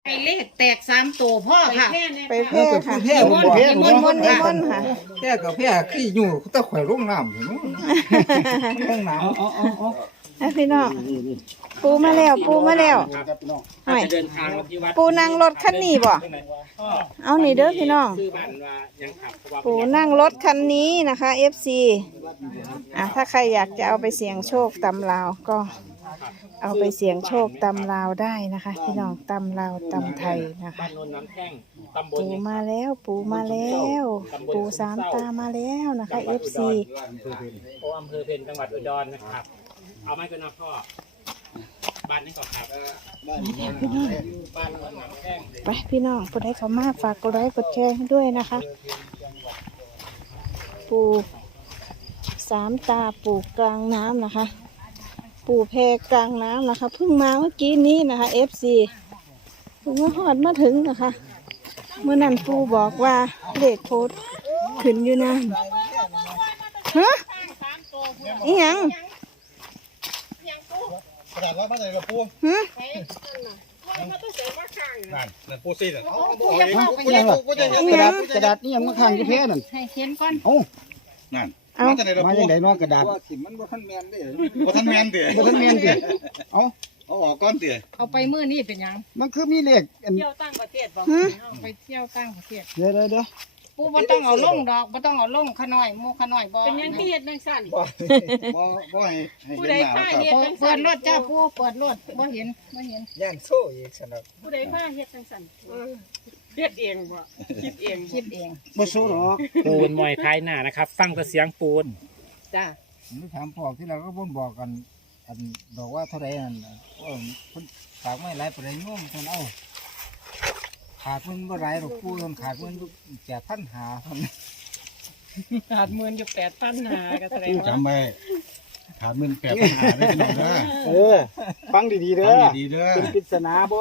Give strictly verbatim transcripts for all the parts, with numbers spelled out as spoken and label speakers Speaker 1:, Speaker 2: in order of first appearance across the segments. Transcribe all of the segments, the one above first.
Speaker 1: ให้เลขแตกสามตัวพ่อค่ะ
Speaker 2: ไปแพร่ค่ะ
Speaker 3: แพร่บ่
Speaker 2: นิ
Speaker 3: แพร่
Speaker 2: มนต์นิมนต์นิมนต์ค่ะ
Speaker 3: แพร่กับแพร่ขี้อยู่ตะข่อยลงน้ำอยู่เนาะลงน้ำอ๋ออ๋ออ๋อ
Speaker 2: ให้พี่น้องปูมาแล้วปูมาแล้วหน่อย
Speaker 4: เดินทางมาที่วัด
Speaker 2: ปูนั่งรถคันนี้บ่เอานี่เด้อพี่น้อง
Speaker 4: ชื่อบ้านว่ายังขับเพราะว่า
Speaker 2: ปูนั่งรถคันนี้นะคะ เอฟ ซี อ่ะถ้าใครอยากจะเอาไปเสี่ยงโชคตำลาวก็เอาไปเสี่ยงโชคตำลาวได้นะคะ พี่น้องตำลาวตำไทยนะคะ
Speaker 4: บ้านโนนน้ำแท่งตำบล
Speaker 2: ปูมาแล้วปูมาแล้วปูสามตามาแล้วนะคะ เอฟ ซี
Speaker 4: โออำเภอเพนจังหวัดอุดรนะครับ เอาไม้กันนะพ่อบ้านนี้ก่อนครับบ้านโนนน้ำแท่ง
Speaker 2: ไปพี่น้องกดไลค์เขามากฝากกดไลค์กดแชร์ให้ด้วยนะคะ ปูสามตาปูกลางน้ำนะคะ ปูแพกลางน้ำนะคะเพิ่งมาเมื่อกี้นี้นะคะ เอฟ ซีเพิ่งมาหอดมาถึงนะคะ เมื่อนั้นปูบอกว่าเลขโพสต์ขึ้นอยู่น้ำฮะอีหยัง
Speaker 5: กระดาษว่ามาจากกระปู
Speaker 2: ฮะ
Speaker 5: นั่นนั่นปูซีน่ะ
Speaker 1: ปูจะเข้าไป
Speaker 5: ปู
Speaker 1: ยั
Speaker 5: ยัง งปูจะยัง
Speaker 3: กระดาษกระดาษนี่ยังมาข้างอยู่แพร่นั่น
Speaker 1: ให้เขียนก่อน
Speaker 3: เอ้า
Speaker 5: นั่น
Speaker 2: เอา
Speaker 5: มาจากไหนกระ
Speaker 3: มา
Speaker 5: ปู
Speaker 3: จังได๋เนาะกระดาษว่าสิมันบ่ทันแม่นเด้
Speaker 5: บ่ทันแมนเด้
Speaker 3: บ่ทันแม่นเด้เอ้า
Speaker 5: เอาออกก้อนเด้
Speaker 1: เอาไปมื้อนี้เป็นหยัง
Speaker 3: มันคือมีเลขอัน
Speaker 1: เที่ยวต่างประเทศบ่ไปเที่ยวต่างประเทศ
Speaker 3: เดี๋ยวเดี๋ยวเดี๋ยว
Speaker 1: ปูบ่ต้องเอาลงดอกบ่ต้องเอาลงขะน้อยหมู่ขะน้อยบ่เป็นหยังที่เฮ็ดจังซั่น
Speaker 5: บ่บ่บ่ให้ให้
Speaker 1: ผู้
Speaker 5: เห็
Speaker 1: ใด
Speaker 5: นหน้า
Speaker 1: พา
Speaker 5: ครับ
Speaker 1: เฮ็ดจังซั่นเปิดรถจ้าปูเปิดรถบ่เห็นบ่เห็น
Speaker 3: ย่างโซ่อีกสนับ
Speaker 1: ผู้ใดพาเฮ็ดจังซั่นเฮ็ดเองบ่คิดเองคิดเอง
Speaker 3: บ่โซ่หรอก
Speaker 4: ปูนมอยท้ายหน้านะครับ ฟังแต่เสียงปูน
Speaker 1: จ้า
Speaker 3: ผมถามพ่อที่เราก็บ่นบอกกัน อันบอกว่าเท่าไหร่นั่นน่ะเออเพิ่นฝากไม่หลายปานใดโยมเพิ่นเอาขาดมันบ่หลายหรอกปู่เพิ่นขาดมันแปดพันห้าเพิ่น
Speaker 1: ขาดหมื่นอยู่แปดพันห้าก็แสดง
Speaker 5: ปู
Speaker 1: ว่า
Speaker 5: จำไว้ขาดเงินแปดพันห้าได้พี่น้องเด้อ
Speaker 3: เออ ฟังดีๆเด้
Speaker 5: ฟั
Speaker 3: อง
Speaker 5: ดีๆเด้อ
Speaker 3: เป็นปริศนาบ่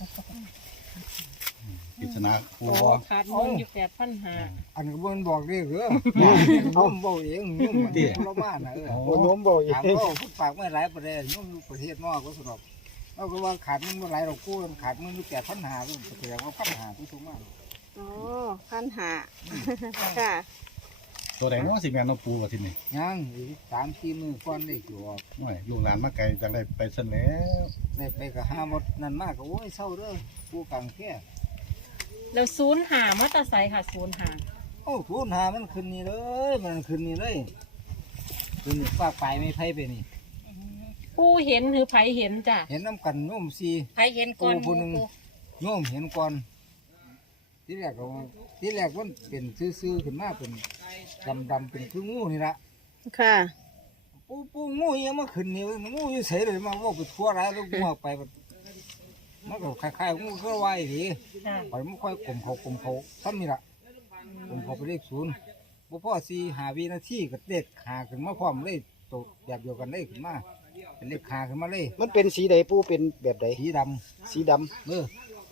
Speaker 5: ปริศนาปูบ่
Speaker 1: ขาดหมื่นอยู่แปดพันห้า
Speaker 3: อันก็บ่นบอกเด้อเด้อเอาบ่เองโยมเราบ้านน่ะเออ
Speaker 5: โอ้
Speaker 3: โยมบ่เองถามว่าเพิ่นฝากไม่หลายปานใดโยมอยู่ประเทศนอกก็สนอกเราก็ว่าขาดมันบ่หลายหรอกปู่มันขาดมันอยู่แปดพันห้าก็แสดงว่าพันห้าที่สูงมาก
Speaker 2: อ๋อพันหาค่ะ
Speaker 5: ตัวไหนเนาะสิแม่นเนาะปูว่าที่นี่
Speaker 3: ยังอีกสามสี่มื้อก่อนได้สิออก
Speaker 5: โอ้ยลูกหลานมาไกลจังได้ไปซั่นแล้ว
Speaker 3: ได้ไปก็หาหมดนั่นมากก็โอ้ยเศร้าเด้อปู่กลางแค่
Speaker 1: แล้วศูนย์หามาตาไซค่ะศูนย์หา
Speaker 3: โอ้ศูนย์ห้ามันขึ้นนี่เลยมันขึ้นนี่เลยขึ้นนี่ฝากไปไม่ไผไปนี่
Speaker 1: ผู้เห็นหรือไผเห็นจ้ะ
Speaker 3: เห็นน้ำกันโยมสี่
Speaker 1: ไผเห็นก่อน
Speaker 3: ผู้หนึ่งโยมเห็นก่อนที่แรกก็ว่าที่แรกมันเป็นซื่อๆขึ้นมาเป็นดำๆเป็นคืองูนี่ละ
Speaker 2: ค่ะ
Speaker 3: ปูปูงูยังมาขึ้นนี่งูอยู่เฉยเลยมาว่าไปทั่วไรแล้วงูไปมันมันก็คล้ายๆงูก็ไหวดี
Speaker 1: จ้ะ
Speaker 3: ไปมันค่อยกลมเขากลมเขาซ้ำนี่ละกลมเขาไปเลขศูนย์บ่พอสี่หาวินาทีก็เลขหาขึ้นมาพร้อมเลยตัวแบบเดียวกันเลยขึ้นมาเป็นเลขหาขึ้นมาเลย
Speaker 6: มันเป็นสีใดปูเป็นแบบใด
Speaker 3: สีด
Speaker 6: สีดำ
Speaker 3: ำเออ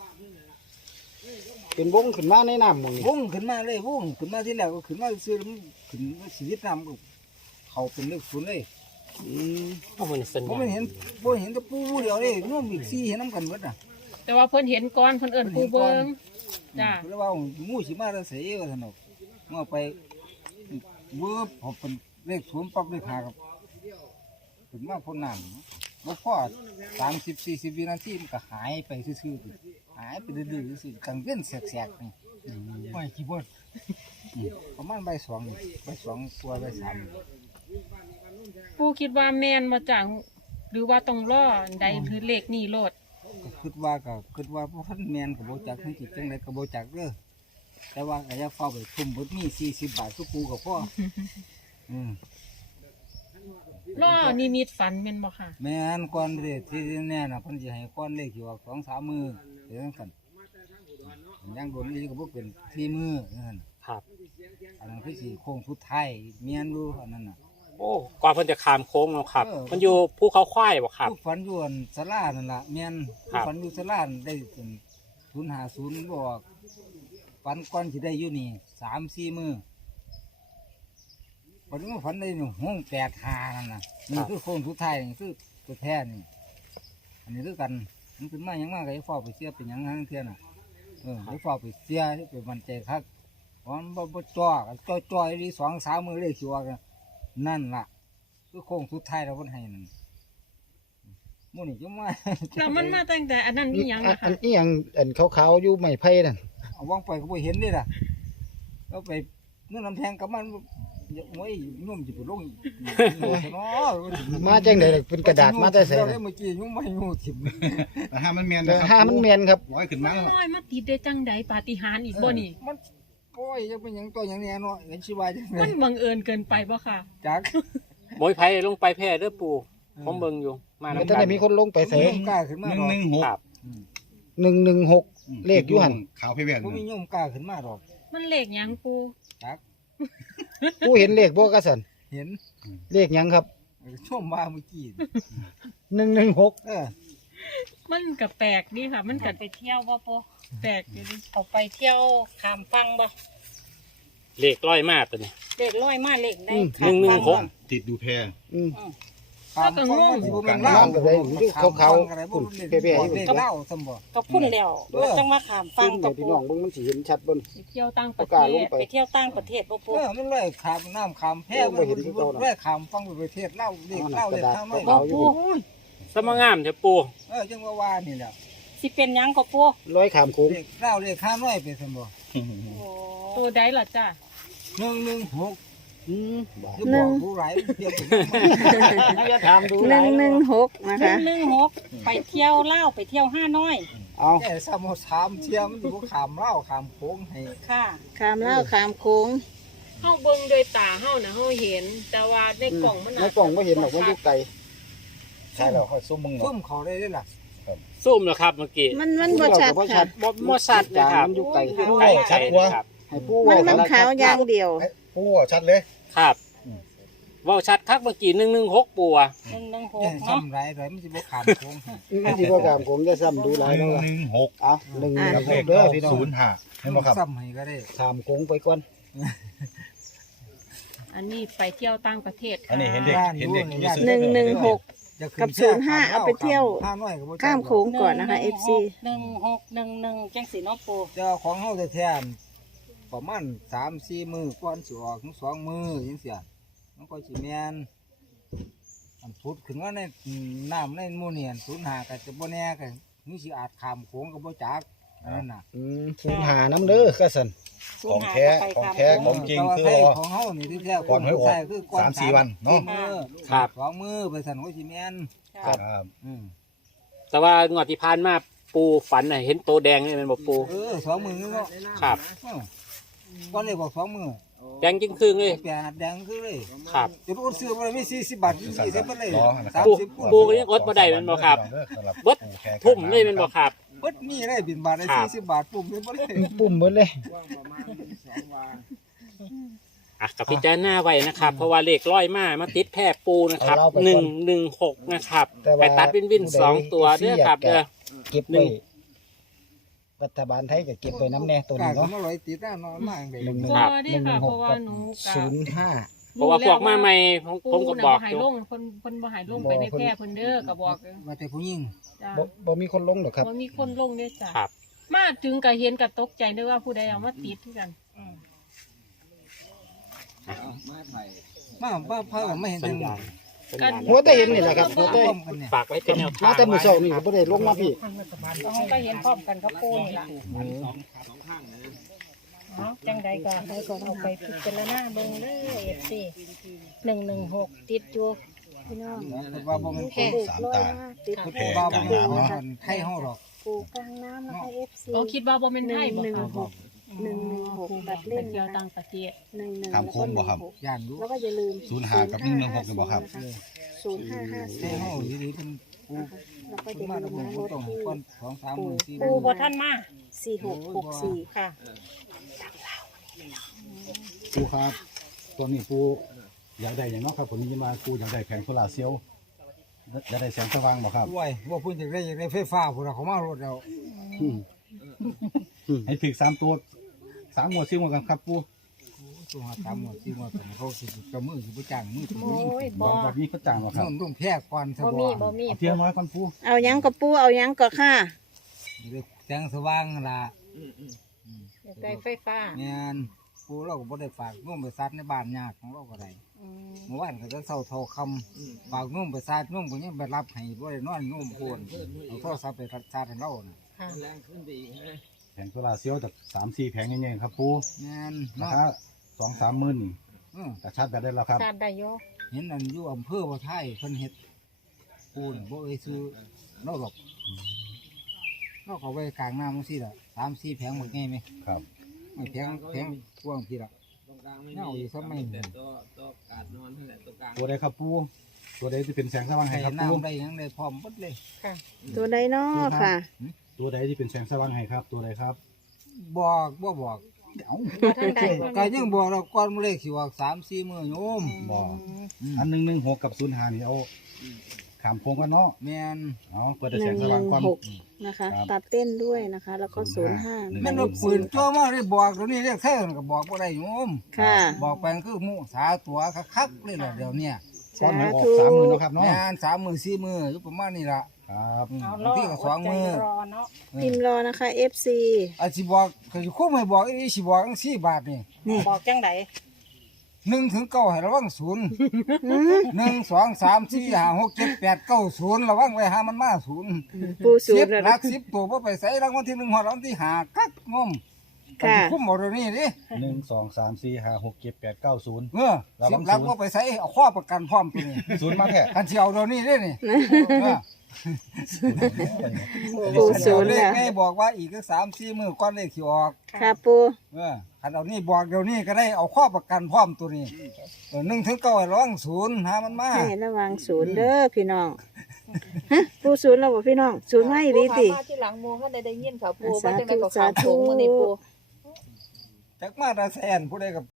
Speaker 6: เป็นวงขึ้นมาในน้ำหมองนี่
Speaker 3: วงขึ้นมาเลยวงขึ้นมาที่แรกก็ขึ้นมาซื้อแล้วมันขึ้นมาสีดำก็เขาเป็นเลขศูนย์เลย
Speaker 6: อืม
Speaker 4: โอ้โหสัญ
Speaker 3: ผม
Speaker 4: ญา
Speaker 3: ไม่เห็นบ่เห็นแต่ปูเดียวเลยน้องอีกสี่เห็นน้ำกันหมดอ่ะ
Speaker 1: แต่ว่าเพิ่นเห็นก่อนเพิ่นเอิ้นผู้เบิงจ้ะ
Speaker 3: แล้วว่างูสิมาแล้วเสียว่าสนุกเมื่อไปเวิร์บพอเป็นเลขศูนย์ปั๊บเลขหากับถึงมาพ้นน้ำบ่พอสามสิบสี่สิบวินาทีมันก็หายไปซื่อๆหายไปดื้อๆซื่อกลางเว้นแสกๆนี่ไม่กี่บดประมาณใบสองนี่ใบสองตัวใบสาม
Speaker 1: ผู้คิดว่าแม่นมาจากหรือว่าต้องรอใดคือเลขนี่โลด
Speaker 3: ก็คิดว่าก็คิดว่าพวกท่านแมนกับโบจักทั้งจิตจังไรกับโบจักเด้อแต่ว่าก็จะเฝ้าไปทุ่มบดมีสี่สิบบาททุกปูกับพ่ออืม
Speaker 1: รอนิมิตฝันแม่นบ่ค่ะ
Speaker 3: แม่นก้อนเลขที่แน่น่ะเพิ่นจะให้ก้อนเลขอยู่ออกสองสามมือเดี๋ยวนั้นกันยังโดนนี่ก็บ่เป็นสี่มือนั่น
Speaker 4: ครับ
Speaker 3: อันนั้นคือสี่โค้งสุดท้ายเมียนดูอันนั้นน่ะ
Speaker 4: โอ้ก่อนเพิ่นจะขามโค้งแล้วครับ
Speaker 3: เออ
Speaker 4: มันอยู่ภูเขาควายบ่ครับ
Speaker 3: ผู้ฝันอยู่อันสลานั่นล่ะเมียน
Speaker 4: ครั
Speaker 3: ผู้
Speaker 4: บ
Speaker 3: ฝันอยู่สลาได้เป็นศูนย์หาศูนย์บอกฝันก้อนที่ได้อยู่นี่สามสี่มือฝันว่าฝันได้หนึ่งห้องแปดหานั่นน่ะนี่คือโค้งสุดท้ายนี่คือตัวแท้นี่อันนี้คือกันมันเป็นมาหยังมากไอ้ฟ้าไปเสียเป็นหยังทั้งเทียน่ะเออไอ้ฟ้าไปเสียไปมันใจคักเพราะมันบ่บ่จ่อจ่อจ่อยดีสองสามมือเลยสิว่ากันนั่นล่ะคือโค้งสุดท้ายแล้วเพิ่นให้นั่นหมื้อนี้จังมา
Speaker 1: แล้วมันมาตั้งแต่อันนั้นนี่ยัง
Speaker 6: อัน
Speaker 1: อะ
Speaker 6: อั
Speaker 1: ค่ะ
Speaker 6: นนี้ยังอันขาวๆอยู่ไม้ไผ่นั่น
Speaker 3: เอาวางไปก็บ่เห็นนี่ล่ะแล้วไปเงินน้ำแพงกับมันโอ้ยนุ่มสิไปลงเนาะ
Speaker 6: มาจังได๋เป็นกระดาษมาแต่ไส
Speaker 3: เรา
Speaker 6: น่ะ
Speaker 3: ได้เมื่อกี้ยุ่งไม่ยุ่งถิ่ม
Speaker 5: แต่ห้ามันแมน
Speaker 6: แต่
Speaker 5: นะครับ
Speaker 6: หามันแม่นครับ
Speaker 5: ร้อยขึ้นมาแล้ว
Speaker 1: น้อยมาติดได้จังใดปาฏิหาริย์อีกบ่นี่
Speaker 3: มันโอ้ยจะเป็นหยังตัวหยังเนี่ยเนาะเห็นชีวาจังไง
Speaker 1: มันบังเอิญเกินไปบ่ค่ะ
Speaker 3: จัก
Speaker 4: โมยไผ่ลงไปแพร่เด้อปู่ผมเบิ่งอยู่มา
Speaker 6: แต่
Speaker 4: นำ
Speaker 6: ท่าน
Speaker 4: กั
Speaker 6: ได้
Speaker 4: น
Speaker 6: มีคนลงไปใส่
Speaker 3: ยุ่งกล้าขึ้น
Speaker 5: ห
Speaker 3: มา
Speaker 5: นึ่ง
Speaker 3: ดอก
Speaker 5: หนึ่งหก
Speaker 4: ครับ
Speaker 6: หนึ่งหนึ่งหก เลขอยู่หั่น
Speaker 5: ขาวเพี้ยน
Speaker 3: บ่มียุ่งกล้าขึ้นมาดอก
Speaker 1: มันเลขหยังปู
Speaker 3: จัก
Speaker 6: ผู้เห็นเลขบ่กระสัน
Speaker 3: เห็น
Speaker 6: เลขหยังครับ
Speaker 3: ช่วงมาเมื่อกี้
Speaker 6: หนึ่งหนึ่งหก
Speaker 3: เออ
Speaker 1: มันก็แปลกดีค่ะ มันก็
Speaker 7: ไปเที่ยวบ่ปู
Speaker 1: แปลกอยู่ดิ
Speaker 7: เขาไปเที่ยวขามฟังบ่
Speaker 4: เลขร้อยมากตัวนี้
Speaker 7: เด็กร้อยมาเล็กได้
Speaker 4: หนึ่งหนึ่งหก
Speaker 5: ติดดูแพร
Speaker 6: อืม
Speaker 3: ข้ามฟังมันสิบ่แม่นเล่า
Speaker 6: น้ำกับได้อยู่ขาวๆ
Speaker 3: อะไรบ่
Speaker 6: ฝุ่น
Speaker 3: เล่น
Speaker 6: เปี้ยๆอยู่
Speaker 3: เล่นเล่าซั่นบ่
Speaker 7: ก็พุ่นแล้ว
Speaker 3: เออ
Speaker 7: จังว่าขามฟั
Speaker 6: ฟั
Speaker 7: ง
Speaker 6: ง
Speaker 7: กั
Speaker 6: กั
Speaker 7: บบ
Speaker 6: พี่
Speaker 7: ปู
Speaker 6: น้องเบิ่งมันสิเห็นชัดบน
Speaker 1: ไปเที่ยวต่างประ
Speaker 6: ประ
Speaker 1: เท
Speaker 6: กาศลง
Speaker 1: ศ
Speaker 6: ไป
Speaker 7: ไปเที่ยวต่างประเทศบ่ปู
Speaker 3: เออมันเลยข้ามน้ำข้ามแพร่มันเลยข้ามฟังไปประเทศเล่าเด็กเล่าเด็กข้างน้อย
Speaker 6: เอาอยู่
Speaker 4: สมงามเถอะปู่
Speaker 3: เออจังว่าว่านี่แหละ
Speaker 7: สิเป็นหยังก็ปู
Speaker 6: ร้อยขามโค้ง
Speaker 3: เด็กเล่าเด็กข้างน้อยเป็นซั่นบ่
Speaker 7: โอ้
Speaker 1: ตัวใดล่ะจ้ะ
Speaker 3: หนึ่งหนึ่งหก
Speaker 6: อืมบาท
Speaker 3: จะบอกผู้ไรเทียบถึง
Speaker 6: อย่าถามดู
Speaker 2: หนึ่งหนึ่งหกนะ
Speaker 7: หนึ่
Speaker 2: คะ
Speaker 7: งหนึ่งหกไปเที่ยวเล่าวไปเที่ยวห้าน้อย
Speaker 6: เอา
Speaker 3: แค่สามสามเทียมมันดูขามเล่าขามโค้งให้
Speaker 7: ค่ะ
Speaker 2: ขามเล่าขามโค้ง
Speaker 1: เฮาเบิ่งด้วยตาเฮาน่ะเฮาเห็น แต่ว่าในกล่องมัน
Speaker 6: ในกล่องไม่เห็นหรอกว่าอยู่ไกล
Speaker 5: ใช่แล้วค่อยซุ่มมึง
Speaker 3: ซุ่มเขาได้ด้วยล่ะ
Speaker 4: ซุ่มแล้วครับเมื่อกี้
Speaker 2: มันมันบ่ชัด
Speaker 6: บ่ชั
Speaker 2: ค่ะ
Speaker 6: ด
Speaker 4: บ่บ่ชัดนะครับ
Speaker 6: มันอยู่ไกล
Speaker 4: ไกลไกลนะครับ
Speaker 6: ให้ผู้
Speaker 2: มัน
Speaker 6: เว้า
Speaker 2: มันขาวอย่างเดียว
Speaker 5: ปูชัดเลย
Speaker 4: ครับเว่าชัดคักเมื่อกี้หนึ่งหนึ่งหกปู่อะ
Speaker 7: หนึ่งหนึ่งห
Speaker 3: แค่
Speaker 7: กเนาะ
Speaker 3: ซ้ำไรไรมันจะบอกขามโค้งให้
Speaker 6: มันสิบ่กามผมจะซ้ำดูหลาย
Speaker 5: หนึ่
Speaker 6: แล้ว
Speaker 5: ง
Speaker 6: ล่ะ
Speaker 5: หนึ่งหก
Speaker 6: เอาหนึ่งหนึ่ง
Speaker 5: กับ
Speaker 6: ห
Speaker 5: เล
Speaker 6: ก
Speaker 5: ข
Speaker 6: เด้อพี่น้อง
Speaker 5: ศูนย์ห้าเห็นไหมครับ
Speaker 3: ซ้ำให้ก็ได้
Speaker 6: ขามโค้งไปก่อน
Speaker 1: อันนี้ไปเที่ยวต่างประเทศค่ะ
Speaker 5: อันนี้เห็นเด็กเห็นเด็ก
Speaker 2: หนึ่งหนึ่งหก
Speaker 3: จะขึ้
Speaker 2: กับศูนย์ห้าเอาไปเที่ยว
Speaker 3: ข้ามน้อยก็บ่
Speaker 2: ข้ามโค้งก่อนนะคะ เอฟซี
Speaker 7: หนึ่งหกหนึ่งหนึ่งจังสีเนาะปู
Speaker 3: เจ้าของเฮาจะแทนประมาณสามสี่มือก่อนสิออกถึงสองมือยังเสียมันก็สิแม่นอันพุดขึ้นว่าในน้ำในหมู่เนี่ยศูนย์ห้าก็จะบ่แน่ก็นี่สิอาจข้ามโค้งก็บ่จักอันนั้นน่ะ
Speaker 6: อืมศูนย์หาน้ำเด้อกระสัน
Speaker 5: ของแท้ของแท้ของจริงคือ
Speaker 3: แต่
Speaker 5: รอ
Speaker 3: ว่าไทยของเฮานี่ที่แท้
Speaker 5: ก่อนหวยออก
Speaker 3: ใช่คือก่อน
Speaker 5: สามสี่วันเนาะ
Speaker 3: มือ
Speaker 4: ครับ
Speaker 3: สองมือไปสั่นหัวสิแม่น
Speaker 5: ครับ
Speaker 3: อืม
Speaker 4: แต่ว่างวดที่ผ่านมาปูฝันน่ะเห็นโตแดงนี่เป็นบ่ปู
Speaker 3: เออสองมือเนาะ
Speaker 4: ครับ
Speaker 3: เออก่อนเลยบอกสองมือ
Speaker 4: แดงจึงครึ่งเลย
Speaker 3: แปดแดงคือเลย
Speaker 4: ครับ
Speaker 3: จุดอุดซื้อมามีสี่สิบบาทยี่สิบไปเลย
Speaker 5: รอนะค
Speaker 3: สา
Speaker 5: รับ
Speaker 3: มสิบ
Speaker 4: ปูก็ยังอดบ่ได้แมันบ่ครับ เบิดทุ่มเลยเป็นบ่ครับ
Speaker 3: เบิดมีได้บินบาทได้
Speaker 4: ครับ
Speaker 3: สี่สิบบาทปุ่มเลยบ่เลย
Speaker 6: ปุ่มเบิดเลย
Speaker 4: อ่ะกับพิจารณาไว้นะครับ เพราะว่าเลขร้อยมามาติดแพร่ปูนะครับหนึ่งหนึ่งหกนะครับ ไปตัดวินวินสองตัวเด้อครับเด้อ
Speaker 6: เก็บไว้รัฐบาลไทยก็เก็บไว้น้ำแน่ตัว
Speaker 3: กา
Speaker 6: นี้
Speaker 3: ก็
Speaker 6: เนาะ
Speaker 3: มาลอยติดหน้านอนมากเลย
Speaker 6: หนึ่งหนึ่ง
Speaker 1: บ่
Speaker 6: หก
Speaker 1: ได้
Speaker 6: หนึ่งหนึ่
Speaker 1: ค่ะ
Speaker 6: งห
Speaker 1: เพ
Speaker 6: ก
Speaker 1: ราะว่า
Speaker 6: กับ
Speaker 1: หนูกะ
Speaker 6: ศูนย์ห้า
Speaker 4: เพราะว่าพวกมาใหม่ผมผมก็บอก
Speaker 1: หา
Speaker 4: อย ยู่
Speaker 1: ลงเพิ่นเพิ่นบ่ใหายลงไปในแพร่เพิ่นเด้อก็บอกเด้อ
Speaker 3: มาแต่ผู้หญิง
Speaker 1: จ้า
Speaker 6: บ่บ่มีคนลงหรอกครับ
Speaker 1: ว่ามีคนลงด้วยจ้ะ
Speaker 4: ครับ
Speaker 1: มาถึงก็เห็นก็ตกใจด้วยว่าผู้ใดเอามาติดคือกัน
Speaker 3: มาป้าพากันไม่เห็น
Speaker 4: สั
Speaker 3: จั
Speaker 4: ญ
Speaker 3: ง
Speaker 4: ญาณสัญญาณ
Speaker 6: หัวแต่เห็นนี่แหละครับหัวแต่
Speaker 3: ร่วมกันเนี่ย
Speaker 4: ฝากไว้เป็นแนวทาง
Speaker 6: มาแต่มื้อเช้านี่ก็บ่ได้ลงมาพี่
Speaker 7: เราก็เห็นพร้อมกันกับปูนี่ล่ะเนาะจังใดก็ให้ก็เอาไปพิจารณาเบิ่งเด้อเอฟซีหนึ่งหนึ่งหกติดอยู่พี่น้อง
Speaker 3: แต่ว่าบ่มัน
Speaker 7: แค่
Speaker 5: สามตา
Speaker 2: ติด
Speaker 5: แพ
Speaker 3: แต่
Speaker 5: ร
Speaker 3: ว่าบ่
Speaker 5: กลาง
Speaker 3: มัน
Speaker 5: น้ำเนาะ
Speaker 3: ไทยเฮาหรอก
Speaker 2: ปูกลางน้ำนะคะ เอฟซี
Speaker 1: เขาคิดว่าบ่แม่นไทยบ่
Speaker 2: หนึ่ง
Speaker 1: ค่ะ
Speaker 2: หกหนึ่งหนึ่งหกตัด
Speaker 1: ไป
Speaker 2: เล่น
Speaker 1: เที่ยว
Speaker 2: นะ
Speaker 1: ต่า
Speaker 2: คะ
Speaker 1: งประเทศ
Speaker 2: หนึ่งหนึ่ง
Speaker 5: ถามโค้งบ่ครับ
Speaker 3: ย่านดู
Speaker 2: แล้วก็อย่าลืม
Speaker 5: ศูนย์ห้ากับหนึ่งหนึ่งหกนี่บ่ครับ
Speaker 2: ศูนย์ห้าห้า
Speaker 3: ไท
Speaker 2: สี่
Speaker 3: ยเฮาอยู่ดีเป็นปู
Speaker 2: แล้วก็
Speaker 3: เพิ่
Speaker 2: อน ย่า
Speaker 3: มา
Speaker 2: ลื
Speaker 3: แล้
Speaker 2: ม
Speaker 3: วผม
Speaker 2: นะรถ
Speaker 3: ต้อง
Speaker 2: ที่
Speaker 3: คนสองสามหมื่นสี่ห
Speaker 7: ปู
Speaker 3: มื่น
Speaker 7: บ่ท่านมา
Speaker 2: สี่หกหกสี่
Speaker 7: ค่ะ
Speaker 5: ปูครับตัวนี้ปูอยากได้อย่างเนาะครับผมนี่มาปูอยากได้แผงโซลาร์เซลล์อยากได้แสงสว่างบ่ครับ
Speaker 3: ด้วยว่าพูดจากได้จากได้ไฟฟ้าพวกเราเขามารถเรา
Speaker 6: อืม
Speaker 5: ให้ถึกสามตัวสามหัวซิ่งกันครับปู
Speaker 3: ตัวหาตามหมดที่หมดเขาสิกระมือสิบ่จ้างมือตัว
Speaker 7: โอ้
Speaker 3: นี้
Speaker 7: ยบ่
Speaker 5: บอกแบบนี้ก็จ่างหรอครับ
Speaker 3: นู่นต้องแพ้ก่อนซะ
Speaker 7: บ่
Speaker 3: บ่
Speaker 7: มีบ่มี
Speaker 5: เอาเทียนน้อยก่อนปู
Speaker 2: เอาหยังกับปูเอาหยังก็ค่ะ
Speaker 3: แสงสว่างล่ะ
Speaker 7: อยากได้ไฟฟ้า
Speaker 3: แม่นปูเราก็บ่ได้ฝากนุ่มไปซัดในบ้านยากของเราก็ได้
Speaker 7: อืม
Speaker 3: เมื่อวานก็จะเศร้าเท่าคำฝากนุ่มไปซัดนุ่มก็ยังไปรับให้บ่ได้นอนนุ่มพูนเอาโทรศัพท์ไปซัดให้เราน่ะ
Speaker 7: ค่ะ
Speaker 5: แผงโซลาร์เซลล์จากสามสี่แผงใหญ่ๆครับปู
Speaker 3: แม่น
Speaker 5: รา
Speaker 3: เนาะ
Speaker 5: คาสองสามหมื่น
Speaker 3: เออ
Speaker 5: แต่ชาร์จแบตได้แล้วครับ
Speaker 7: ชาติได้อยู่
Speaker 3: เห็นอันอยู่อำเภอบ่ไทยเพิ่นเฮ็ดปูนบ่เอ้ยซื้อเราหรอกเราเขาไว้กลางน้ำจังซี่ล่ะสามสี่แผงหมดไงไหม
Speaker 5: ครับ
Speaker 3: ไม่แผงแผงกว้างพี่ล่ะเงาอยู่ซ้ำไม่เห็น
Speaker 5: ตัวใดครับปูตัวใดที่เป็นแสงสว่างให้
Speaker 3: ใส่
Speaker 5: ครับปู
Speaker 3: น้ำได้หยังได้พร้อมหมดเลย
Speaker 7: ค่ะ
Speaker 2: ตัวใดน้อค่ะ
Speaker 5: ตัวใดที่เป็นแสงสว่างให้ครับ ตัวใดครับ
Speaker 3: บอกบ่บอก
Speaker 5: เดี๋ยว
Speaker 7: บ่ทันได้บ่
Speaker 3: ก็ยังบอกเราก่อนมื้อเลขสิออกสามสี่มื้อโยม
Speaker 5: บอก
Speaker 3: อืม
Speaker 5: อันหนึ่งหนึ่งหกกับศูนย์ห้านี่เอาขามโค้งกันเนาะ
Speaker 3: แม่น
Speaker 5: เอาเปิด
Speaker 2: ห
Speaker 5: แต่แส
Speaker 2: นึ่ง
Speaker 5: ง
Speaker 2: ห
Speaker 5: สว่า
Speaker 2: นึ่
Speaker 5: ง
Speaker 2: ง
Speaker 5: ก่อน
Speaker 2: หกนะคะ ตัดเต้นด้วยนะคะ แล้วก็ศูนย์ห้า
Speaker 5: หนึ่ง
Speaker 3: แม่นว่าปืนจ่อมาได้บอกตัวนี้เลขเท่านั้นก็บอกบ่ได้โยม
Speaker 2: ค่ะ
Speaker 3: บอกไปคือหมู่สาตัวคักๆเลยล่ะเดี๋ยวเนี้ย
Speaker 5: ก้อนหวยออก
Speaker 2: สาธุ
Speaker 5: สามหมื่นเนาะครับเนาะ
Speaker 3: แม่นสามมื้อสี่มื้ออยู่ประมาณนี้ล่ะ
Speaker 5: ครับ
Speaker 3: อืม
Speaker 7: เอา
Speaker 3: บาง
Speaker 7: รอ
Speaker 3: ทีก็สองมื้อ
Speaker 7: ดใจรอเนาะ
Speaker 2: พิมพ์รอนะคะ เอฟ ซี
Speaker 3: อาจสิบอกก็สิคุ้มให้บอกอีสิบอกจังสี่บาทนี่
Speaker 7: บอกจังได
Speaker 3: หนึ่งถึงเก้าให้ระวังศูนย์หนึ่งสองสามสี่ห้าหกเจ็ดแปดเก้าศูนย์ระวังไว้หามันมาศูนย์
Speaker 2: ปูศู
Speaker 3: สิ
Speaker 2: น
Speaker 3: บ
Speaker 2: ย์เลย
Speaker 3: หลั
Speaker 2: นะ
Speaker 3: กสิบตัวบ่ไปใส่รางวัลที่หนึ่งหัวรางวัลที่ห้ากักงม
Speaker 2: ค่ะ
Speaker 3: คุ้มหมดเดี๋ยวนี้ดิ
Speaker 5: หนึ่งสองสามสี่ห้าหกเจ็ดแปดเก้าศูนย์
Speaker 3: เออสิบหลักบ่ไปใส่เอาข้อประกันพร้อมตัวนี้
Speaker 5: ศูนย์มาแท้
Speaker 3: คันสิเอาเดี๋ยวนี้เด้นี่เออ
Speaker 2: ปูศูนย์
Speaker 3: เล
Speaker 2: แล้
Speaker 3: ข
Speaker 2: ว
Speaker 3: ไงบอกว่าอีกสามสี่มื้อก่อนเลขสิออก
Speaker 2: ค่ะปู
Speaker 3: เออคันเอานี่บอกเดี๋ยวนี้ก็ได้เอาข้อประกันพร้อมตัวนี้เออหนึ่งถึงเก้าให้ระวังศูนย์หามันมา
Speaker 2: ให้ระวังศูนย์เด้อพี่น้องฮะปูศูนย์แล้วบ่พี่น้องศูนย์ไม่ดีติ
Speaker 7: มาที่หลังหมู่เขาได้ได้ยินค่ะปู
Speaker 2: สาธุ
Speaker 7: ว่าจังได๋ก็ขา
Speaker 2: สาธุ
Speaker 7: โถงมื้อนี้ปู
Speaker 3: จักมาตาแซนผู้ใดกับ